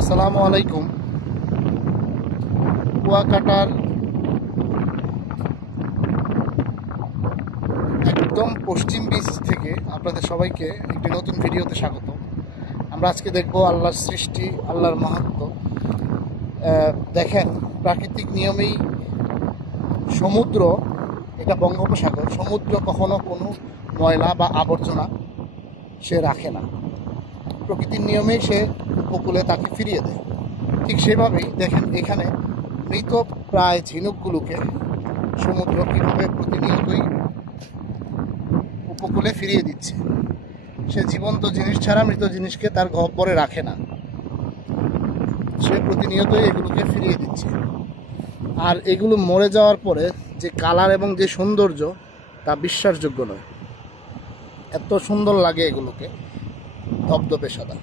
আসসালামু আলাইকুম। কুয়াকাটার একদম পশ্চিম বিচ থেকে আপনাদের সবাইকে একটি নতুন ভিডিওতে স্বাগত। আমরা আজকে দেখব আল্লাহর সৃষ্টি, আল্লাহর মাহাত্ম্য। দেখেন, প্রাকৃতিক নিয়মেই সমুদ্র, এটা বঙ্গোপসাগর, সমুদ্র কখনো কোনো ময়লা বা আবর্জনা সে রাখে না। প্রকৃতির নিয়মেই সে উপকূলে তাকে ফিরিয়ে দেয়। ঠিক সেভাবেই দেখেন এখানে মৃত প্রায় ঝিনুকগুলোকে সমুদ্র কীভাবে প্রতিনিয়তই উপকূলে ফিরিয়ে দিচ্ছে। সে জীবন্ত জিনিস ছাড়া মৃত জিনিসকে তার গহ্বরে রাখে না, সে প্রতিনিয়তই এগুলোকে ফিরিয়ে দিচ্ছে। আর এগুলো মরে যাওয়ার পরে যে কালার এবং যে সৌন্দর্য, তা বিশ্বাসযোগ্য নয়। এত সুন্দর লাগে এগুলোকে, ধবধবে সাদা।